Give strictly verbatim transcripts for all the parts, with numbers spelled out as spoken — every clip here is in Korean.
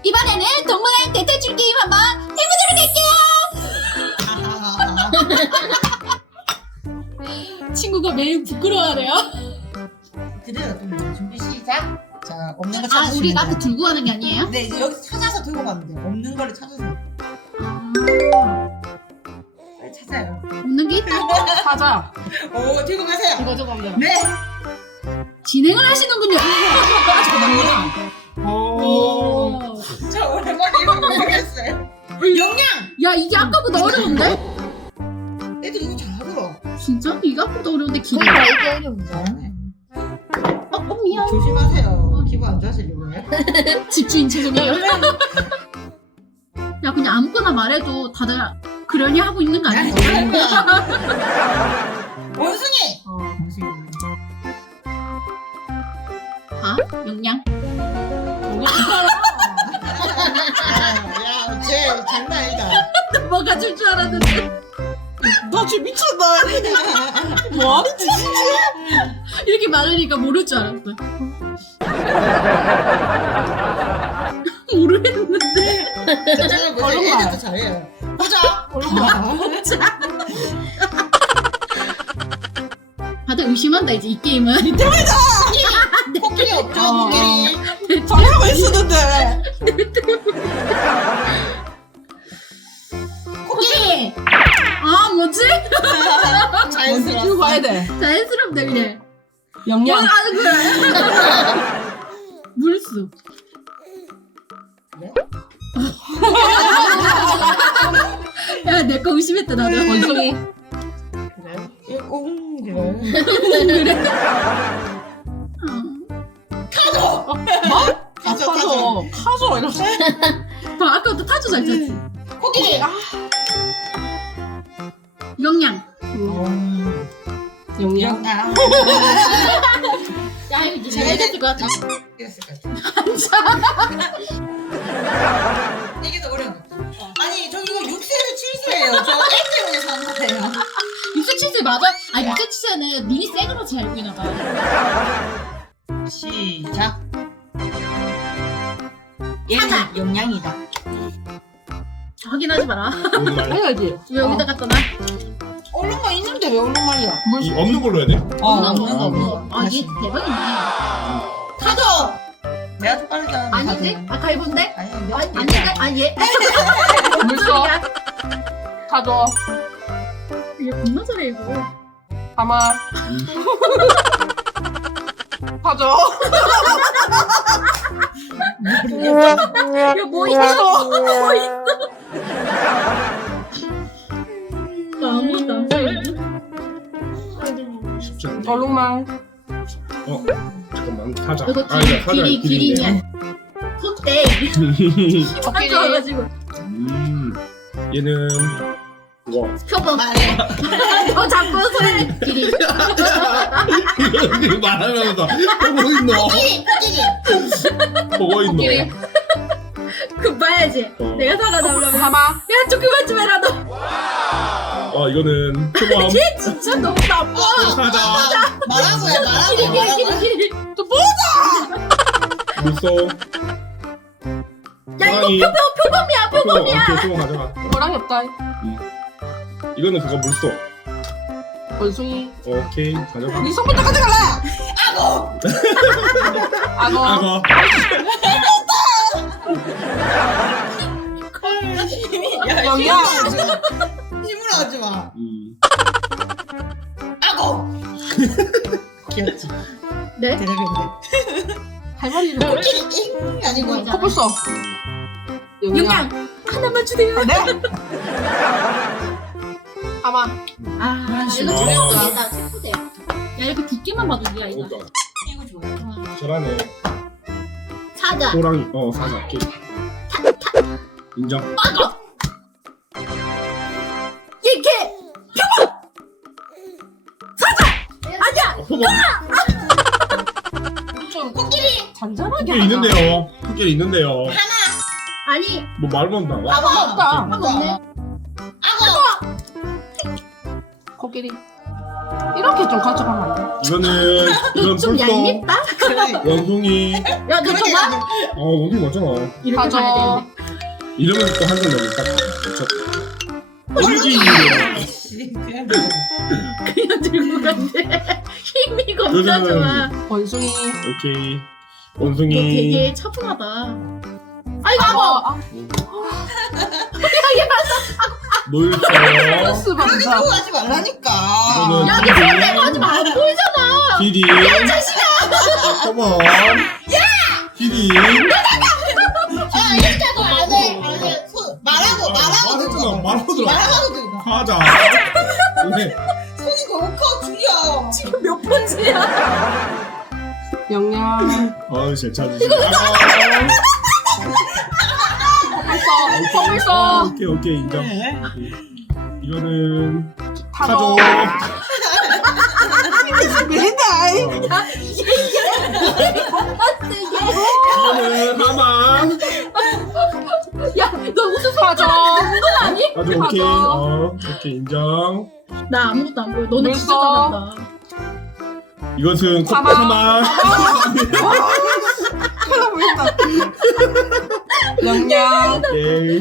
이번에는 동물원 대탈출 게임 한번 해보도록 할게요. 친구가 매우 부끄러워하네요. 그대로 또 준비 시작. 자, 없는 거 아, 찾으시면 우리가 돼요. 그 들고 하는 게 아니에요? 네, 이제 여기 찾아서 들고 가면 돼요. 없는 거를 찾으세요. 아, 빨리 찾아요. 없는 게 있다고? 맞아. 오, 들고 가세요. 이거 저거 하면 네. 진행을 하시는군요. 오. 오. 저 오랜만에 이거 모르겠어요. 영양. 야, 이게 아까보다 어려운데? 애들 이거 잘하더라. 진짜? 이게 아까보다 어려운데 기분. 이게 어려운데. 잘하네. 어, 어, 미안. 조심하세요. 기분 안 좋아지려고요. 집주인 죄송해요. 야, 그냥 아무거나 말해도 다들 그러니 하고 있는 거 아니지? 원숭이. 어. 원숭이. 아, 영양. 야, 쟤 장난 아니다. 뭐가 줄 줄 알았는데. 너 지금 미쳤나? 뭐 하는 짓이지? 이렇게 말하니까 모를 줄 알았어. 모르겠는데. 저 찾아보세요. 얼른 가. 애들도 잘해요. 보자. 다들 의심한다, 이제 이 게임은. 코끼리 없죠, 어. 코끼리. 잘하고 있었는데. 코끼리! 아, 뭐지? 먼저 들고 가야 돼. 자연스럽다, 그냥. 뭘 영양. 아는 거야? 물수. 그래? 야, 내 거 의심했다, 나도. 원숭이. 그래? 예, 옹, 그래. 그래? 어. 타조! 뭐? 타조, 타조. 카소. 카소 이러지. 봐, 아까부터 타조 잘 쳤지. 코끼리! 영양. 음. 영양. 아, 야, 이거 이제 해줬을 것 같아. 이랬을 것 같아. 앉아. 이게 더 어려운 것 같아. 아니, 저 이거 육 세에서 칠 세예요. 저 일 때문에 사는 거예요. 육색 칠세 맞아? 아, 육색 칠세는 미니 세그로 잘 알고 있나 봐요. 시작. 사자. 얘는 영양이다. 확인하지 마라. 오른말. 해야지. 왜 여기다 갖다 놔? 얼른 거 있는데 왜 얼른 말이야? 이 없는 걸로 해야 돼? 어, 없는 없는 거, 없는 거. 거. 아, 다시. 얘 대박이네. 타조! 내가 좀 빠르다. 아니지? 아, 가위본데? 아니, 아니, 몇 아닌데? 아, 얘. 물소. 카조. 얘 겁나 잘해, 이거. 하마. 카조. 야, 뭐 있어? 뭐 있어? 아무것도 안 보이네. 쉽지 않네. 얼룩말. 어? 잠깐만. 사자. 이거 아, 길이, 이거 사자 길이, 길이냐. 콧대. 코끼리. 가지고 음. 얘는 이거. 표범. 말해. 너 자꾸 소리. 길이. 이거 말하면서 보고 있노. 코끼리! 보고 있노. 코끼리. 그 봐야지. 어. 내가 살아남으려면. 하마. 야, 좀 그만 좀 해라, 너. 어 이거는 표범. 쟤 진짜 너무 나빠. 사자. 말하고 해, 말하고, 길이, 길이, 말하고. 길이, 길이. 물소. 야, 이거 호랑이. 표범, 표범이야, 표범이야. 오케이, 표범 가져가. 호랑이 없다. 이거는 그거 물소. 원숭이. 오케이 가져가. 니 손부터 가져갈래. 아고! 악어. 악어. 야, 영양. 힘으로 하지 마. 힘으로 하지 마. 음. 아고! 귀엽지? 네? 대답인데. 할머니 이름 뭐지? 코끼리 잉! 아니고. 코뿔소. 영양. 하나만 주세요. 네. 하마. 아, 씨. 이거 아. 체포대다, 체포대. 야, 이렇게 두께만 봐도 이야, 이거. 그러니까 이거 좋아요. 잘하네. 사자. 호랑이. 어 사자. 오케이. 인정. 악어. 얘, 걔. 표범. 사자. 아니야. 어, 표범. 좀 코끼리! 잔잔하게 토끼 있는데요. 토끼 있는데요. 아니, 뭐 말만 나와. 아고! 없다. 한 없네. 아고! 코끼리. 이렇게 좀 가져가면 안 돼? 이거는 이건 좀 뿔똥 얄밉다? 그래. 원숭이. 야, 너 그렇게 좀 봐. 가지고. 어 원숭이 맞잖아. 이렇게 가져. 가야 되는데. 이러면 또 한글 넣으면 딱 맞췄다. 원숭이. 그냥 그냥 들고 간대. 힘이 겁나 요즘은- 좋아. 원숭이. 오케이. 너 원숭이. 되게 차분하다. 아이고, 아고! 아, 놀쳐. 플러스 그렇게 받자. 들고 가지 말라니까. 이거는 야, 너 손 대고 하지 마. 안 보이잖아. 피디. 컴온. 피디. 아 이렇게 하고 안 해. 안 해. 손 말하고 말하고 들고 말하고 가. 말하고 들어. 말하고 들고 가. 가자. 네. 손이 너무 커 줄여. 지금 몇 번째야? 영양. 어, 잘 찾으시네. 벌써. 벌써. 오케이, 오케이, 인정. 네. 이거는 타조. 타조. 밀린다. 이거는 하마. 야, 너 웃음 타조. 아니? 아주 오케이. 어, 오케이, 인정. 나 아무것도 안 보여. 너는 진짜 벌써. 잘한다. 이것은 하마. 하마. 큰일 보인다. 영양. 오케이.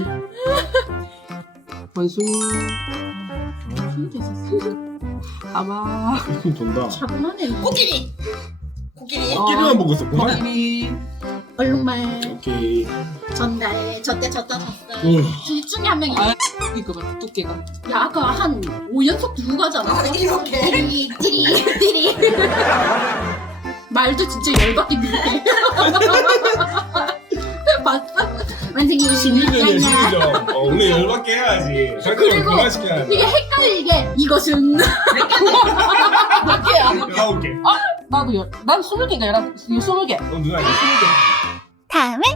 원숭이. 힘도 있었어. 하마. 이건 돈다. 차분하네. 코끼리. 코끼리. 어. 끼리만 먹었었구나. 코끼리. 얼룩말 오케이. 전달 저때 졌다 졌어. 우. 둘 중에 한 명이. 아, 이거 봐, 두께가. 야, 아까 한 오 연속 들고 가지 않았어? 아, 이렇게. 띠리 띠리 띠리. 말도 진짜 열받게 미네. 봤어? 완전히 심리전이야, 냥냥. 심리전. 어, 오늘 열받게 해야지. 설득을 그리고 그만시켜야 돼. 이게 헷갈리게 이것은 몇 개야? 열아홉 개. 나도 열. 난 스물 개인가 열한. 스물 개. 어, 누나 이거 스무 개. 다음은